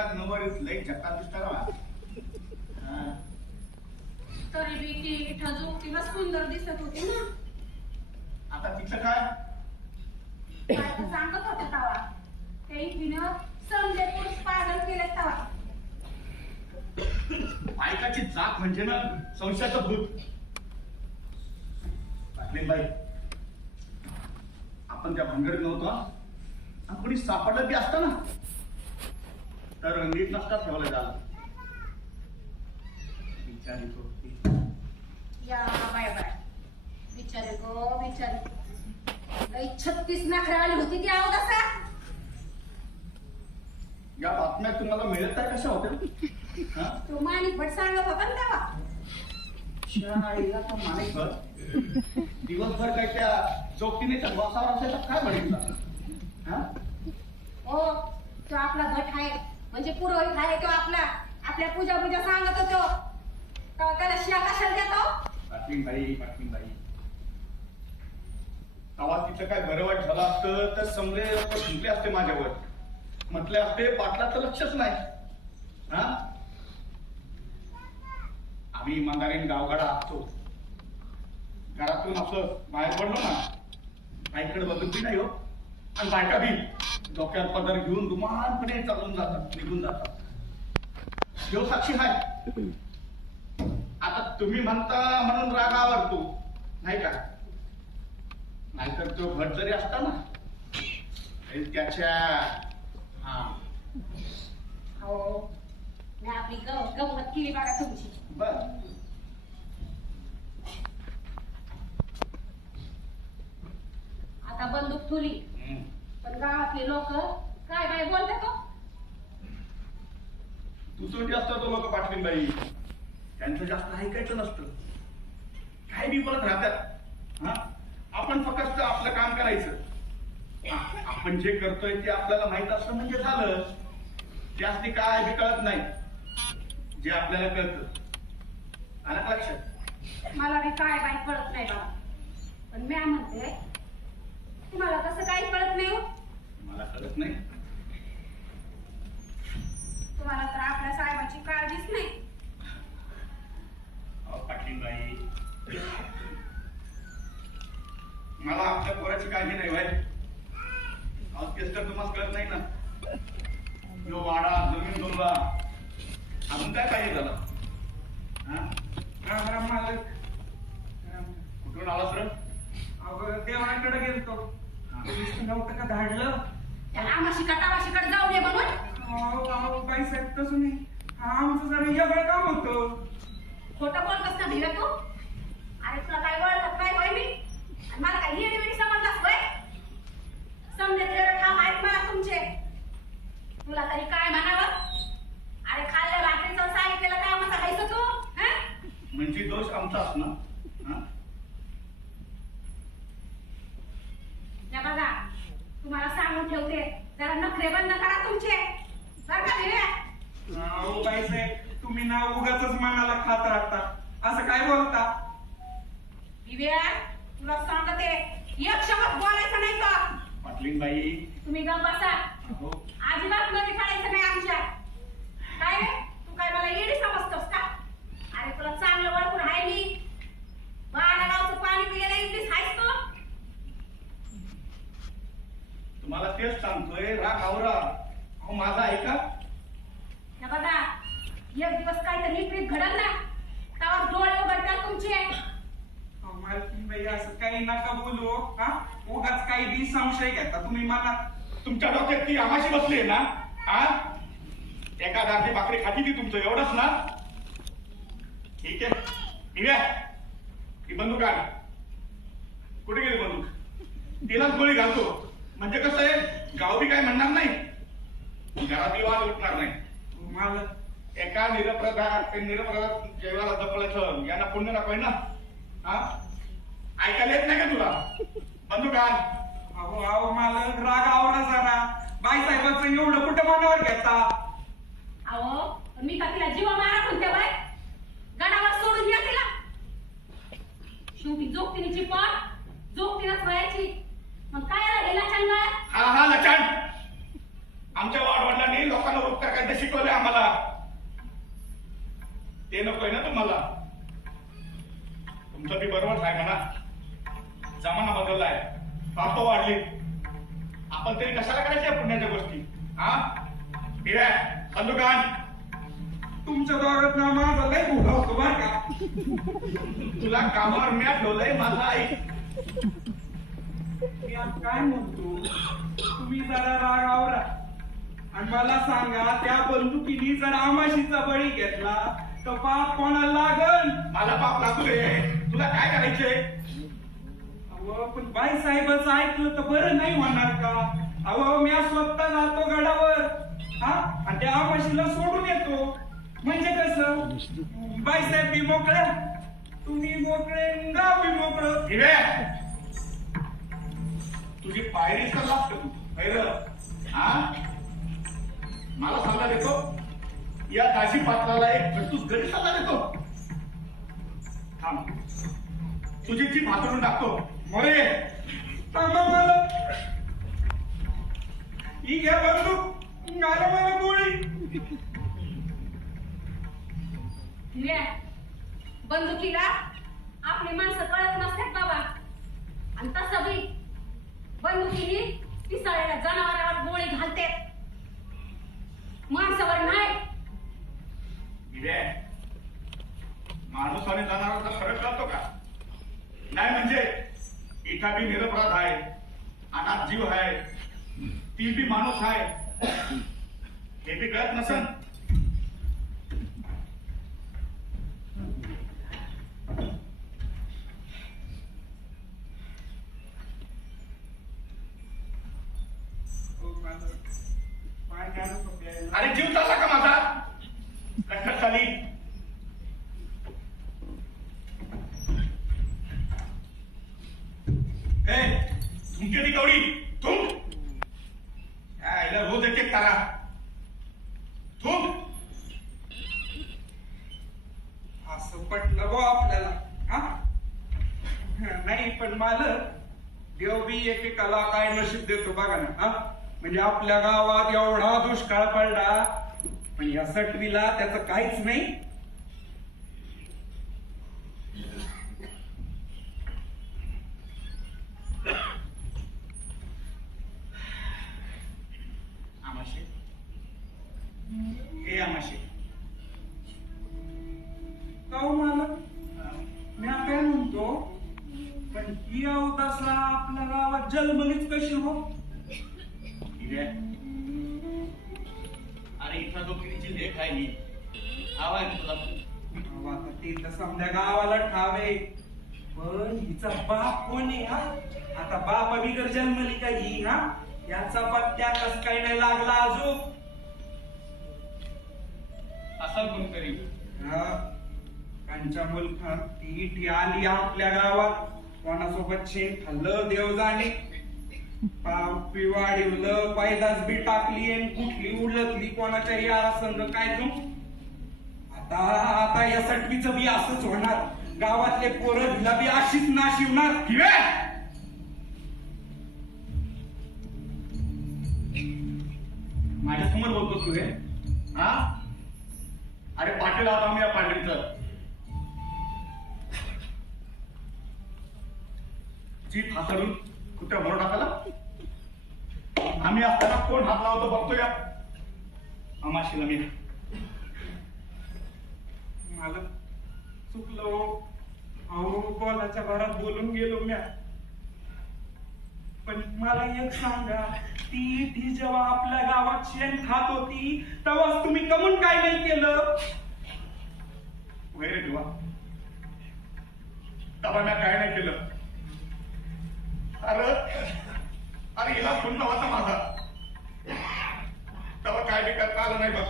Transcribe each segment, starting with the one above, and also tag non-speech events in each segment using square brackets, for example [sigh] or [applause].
झक्का दिसता का तरी बी ती ठजूक तिला सुंदर दिसत होती ना आता तिचं काय बायको सांगत होते तवा ते इथीनं समजे पुरुष पागल केले तवा बायकाची जात म्हणजे ना संशयाचं भूत बाई आपण त्या भानगडीत नव्हतो कोणी सापडलं बी असतं ना तर नीट नसता ठेवलं झालं बिचारी होती या बाय बाय. बिचारे गो बिचारे लई छत्तीस नखरावाली होती ती आहोत असा या बातम्या तुम्हाला मिळत आहे कशा होत्या? तो माणिक भट सांगत होता ना तेव्हा. शाळेला तो माणिक भर. दिवसभर काय त्या चौकीने वासावर असायचा? काय बघितला हा? हो तो आपला गट आहे. म्हणजे पुरोहित आहे तो आपला. आपल्या पूजा पूजा सांगत होतो. तेव्हा त्याला शिया कशाला देतो? पाटलीन बाई बाई तिचं काय बरं वाईट झालं असतं तर समजे लोक असते माझ्यावर. म्हटले असते पाटलाचं लक्षच नाही. हा? आम्ही इमानदारीने गावगाडा असतो. घरातून असं बाहेर पडलो ना बाईकडे बघत बी नाही हो. आणि बायका बी. डोक्यात पदर घेऊन दुमानपणे चालून जातात निघून जातात. देव साक्षी आहे आता तुम्ही म्हणता म्हणून राग आवडतो नाही का? नाहीतर तो भट जरी असता ना तरी त्याच्या हा. हो. मी आपली गव गंमत केली बघा तुमची. बर. आता बंदूक हम्म. पण गावातले लोक काय काय बोलतात हो तू? चोटी असतो तो लोक पाठवीन बाई. त्यांचं जास्त ऐकायचं नसतं. काय बी बोलत राहतात. हा? आपण फक्त आपलं काम करायचं. आपण जे करतोय ते आपल्याला माहीत असतं म्हणजे झालं. त्यासनी काय बी कळत नाही. जे आपल्याला कळतं. आलं का लक्षात? मला बी काय बाई कळत नाही बाबा. पण म्या म्हणते तुम्हाला कसं काही कळत नाही हो कळत नाही. तुम्हाला तर आपल्या साहेबाची काळजीच नाही. अहो, पाटीलबाई. मला आपल्या पोराची काळजी नाही भाई अहो तेच तर तुम्हाला कळत नाही ना. यो वाडा जमीन दोनला अजून काय पाहिजे झालं हा? मालक. कुठून आलास रे? अगं देवाकडे गेलतो. नव्हतं का धाडलं त्या आमाशी कटावाशीकडे जाऊ दे म्हणून? अहो अहो बाईसाहेब तसं नाही. हा, आमचं जरा काम होतं. खोटं बोलतोस ना भिवे तू? अरे तुला काय वळत काय होय मी? आणि मला काय येडी वेडी समजलास होय? समजे तेवढे ठाम आहेत मला तुमचे. तुला तरी काय म्हणावं? अरे खाल्ल्या भाकरीचं सांगितलेलं कामाचं खायचं तू? हं? म्हणजे दोष आमचाच ना हा? या बघा तुम्हाला सांगून ठेवते जरा नखरे बंद करा तुमचे. बरं का भिवे अहो बाईसाहेब तुम्ही ना उगाच मनाला खात राहता. असं काय बोलता? विवेक तुला सांगते एक शब्द बोलायचं नाही का पाटलीबाई तुम्ही गप बसा. अहो. अजिबात मध्ये पडायचं नाही आमच्या काय रे तू काय मला येडी समजतोस का अरे तुला चांगलं वळखून आहे मी बाळा गावचं पाणी पिलेलं इंग्लिश आहेस तू तुम्हाला तेच सांगतोय राग आवरा अहो माझा ऐका हे बघा एक दिवस काहीतरी विपरीत घडल ना तेव्हा डोळे उघडतात तुमचे अहो, मालकीन बाई असं काही नका बोलू हो, हा उगाच काही बी संशय घेता तुम्ही मनात तुमच्या आमाशी बसली ना हा? एका दारची भाकरी खाती ती तुमचं एवढंच ना? ठीक आहे. ठीक आहे ही बंदूक आण. कुठे गेली बंदूक? तिलाच गोळी घालतो. म्हणजे कसं आहे गाव बी काय म्हणणार नाही. घरातली वाद उठणार नाही. मालक. एका निरप्रधा ते निरप्रधा जेवायला जपल्याचं यांना पुण्य नको ना. हा? ऐकायला येत नाही का तुला? बंधू कान अहो अहो मालक राग आवरा जरा. बाईसाहेबाचं एवढं कुठं मनावर घेता? अहो मी का तिला जीवा मारा म्हणते बाय गडावर सोडून या तिला. शेवटी जोगतिनीची पण जोगतीनच व्हायची मग काय आला गेला चंगळ हा हा लचण आमच्या वाडवडिलांनी लोकांना वृत्त काय शिकवले आम्हाला. ते नकोय ना तुम्हाला. तुमचं बी बरोबर आहे म्हणा. जमाना बदललाय. पाप वाढली. आपण तरी कशाला करायच्या पुण्याच्या गोष्टी? हा? ठीक तुमच्या दोघात ना माझा लय मोठा होतो बर का? तुला कामावर मी ठेवलंय माझा आई. मी आज काय म्हणतो? तुम्ही जरा राग आवरा. आणि मला सांगा त्या बंदुकीने जर आमाशीचा बळी घेतला तर पाप कोणाला लागल? मला पाप लागू रे तुला काय करायचंय? अहो पण बाई साहेबाचं ऐकलं तर बरं नाही होणार का? अहो मी स्वतः जातो गडावर. हा? आणि त्या आमाशीला सोडून येतो. म्हणजे कसं? बाई साहेब बी मोकळ्या? तुम्ही मोकळे गाव मी मोकळं. तुझी पायरी तर लागतो. हा? मला सल्ला देतो. या दाशी पात्राला एक खडतूस घरी सल्ला देतो. थांब. तुझी जी हातरून टाकतो. मोरे थांबा मला ही घ्या बंदूक बंदुकीला आपली माणसं कळत नसतात बाबा आणि तसं बी बंदुकीने पिसाळ्याला जनावरावर गोळी घालते माणसावर नाही दिवे माणूस आणि जनावरांचा फरक कळतो का नाही म्हणजे इथं बी निरपराध आहे अनाथ जीव आहे ती बी माणूस आहे हे। बी कळत नसन। अरे जीव चालला का माझा कटकट झाली ए तुमची ती कवडी तुम यायला रोज एक एक तारा तुम असं पटलं गो आपल्याला हा नाही पण मालक देव बी एकेकाला काय नशीब देतो बघा ना हा? म्हणजे आपल्या गावात एवढा दुष्काळ पडला पण या सटवीला त्याच काहीच नाही. आमाशे? हे आमाशे. अवतासला आपल्या गावात जन्मलीच कशी हो? अरे इथं किरीची लेख आहे ही तुला? आता ते तर समजा गावाला ठावे पण हिचा बाप कोण आहे हा? आता बाप बिगर जन्मली का ही हा? याचा पत्त्या कस काही नाही लागला अजून? असा कोणतरी. हा. कांच्या मुलखात ती ती आली आपल्या गावात. कोणासोबत शेण खाल्लं देव जाणे. पाव पिवाडिवलं पायदास बी टाकली आणि कुठली उलटली कोणाच्या यारा संग काय तू? आता आता या बी असंच होणार. गावातले पोरं हिला बी अशीच नाशिवणार. किवे? माझ्यासमोर बोलतो तुझे हा? अरे पाटील आलो आम्ही या पांढरीचं जीप हाताळून कुठ्या भरून टाकायला? आम्ही असताना कोण हात लावतो बघतो या. आमाशीला मी. मला चुकलो हो. अहो बोलाच्या भरात बोलून गेलो म्या. पण मला एक सांगा ती ती जेव्हा आपल्या गावात शेण खात होती तेव्हा तुम्ही कमून काय नाही केलं? वैरे ठेवा. तबा मी काय नाही केलं. अरे अरे हिला फोन नव्हता माझा. तेव्हा काय बी करता आलं नाही बघ.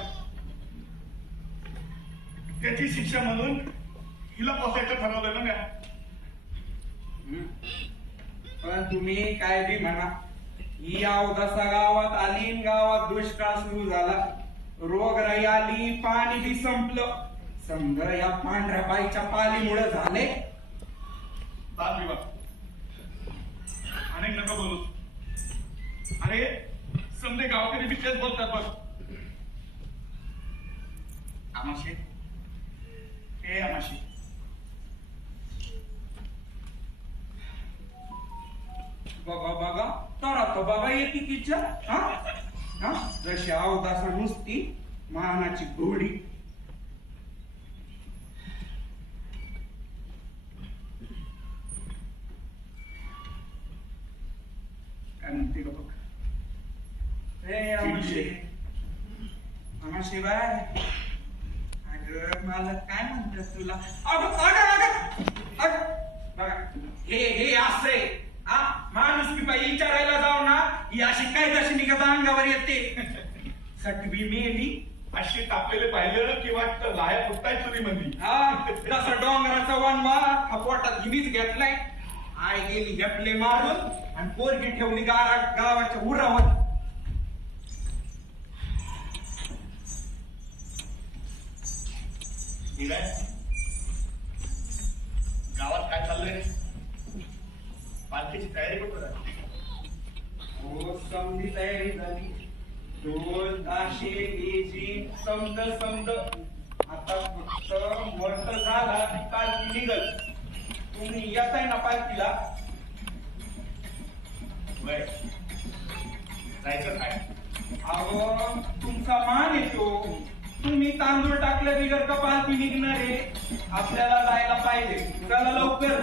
त्याची शिक्षा म्हणून हिला पोसायचं ठरवलं ना पण तुम्ही काय बी म्हणा ही अवदसा गावात आली गावात दुष्काळ सुरू झाला. रोगराई आली पाणी बी संपलं. समजा या पांढऱ्या बाईच्या पालीमुळे झाले. अनेक नका बोलू. अरे समजे गावकरी बी तेच बोलतात बघ. आमाशे. हे आमाशे. बघा बघा. तर आता बघा येते तिच्या हा? हा? जशी अवदासा नुसती मानाची घोडी काय म्हणते का बघ ए आमाशे आमाशे अगं मला काय म्हणतेस तुला? अगं अगं अगं अगं बघा हे हे असे हा माणूस की बाई विचारायला जाऊ ना ही अशी काय जशी निघत अंगावर येते. [laughs] सटवी मेली अशी तापलेले पाहिलं की वाटतं लाया फुटताय चुरी मंदी हा तसं डोंगराचा वनवा हा पोटात हिनीच घेतलाय आय गेली घेतले मारून आणि पोरगी ठेवली गारा गावाच्या उरावर. ठीक आहे. गावात काय चाललंय? पालखीची तयारी कुठं झाली? हो समधी तयारी झाली. ढोल ताशे लेझी समद समद. आता फक्त मोठ झाला की पालखी निघल. तुम्ही येताय ना पालखीला? जायचं काय? अहो तुमचा मान येतो तुम्ही तांदूळ टाकले बिगर का पालखी निघणार आहे. आपल्याला जायला पाहिजे. चला लवकर.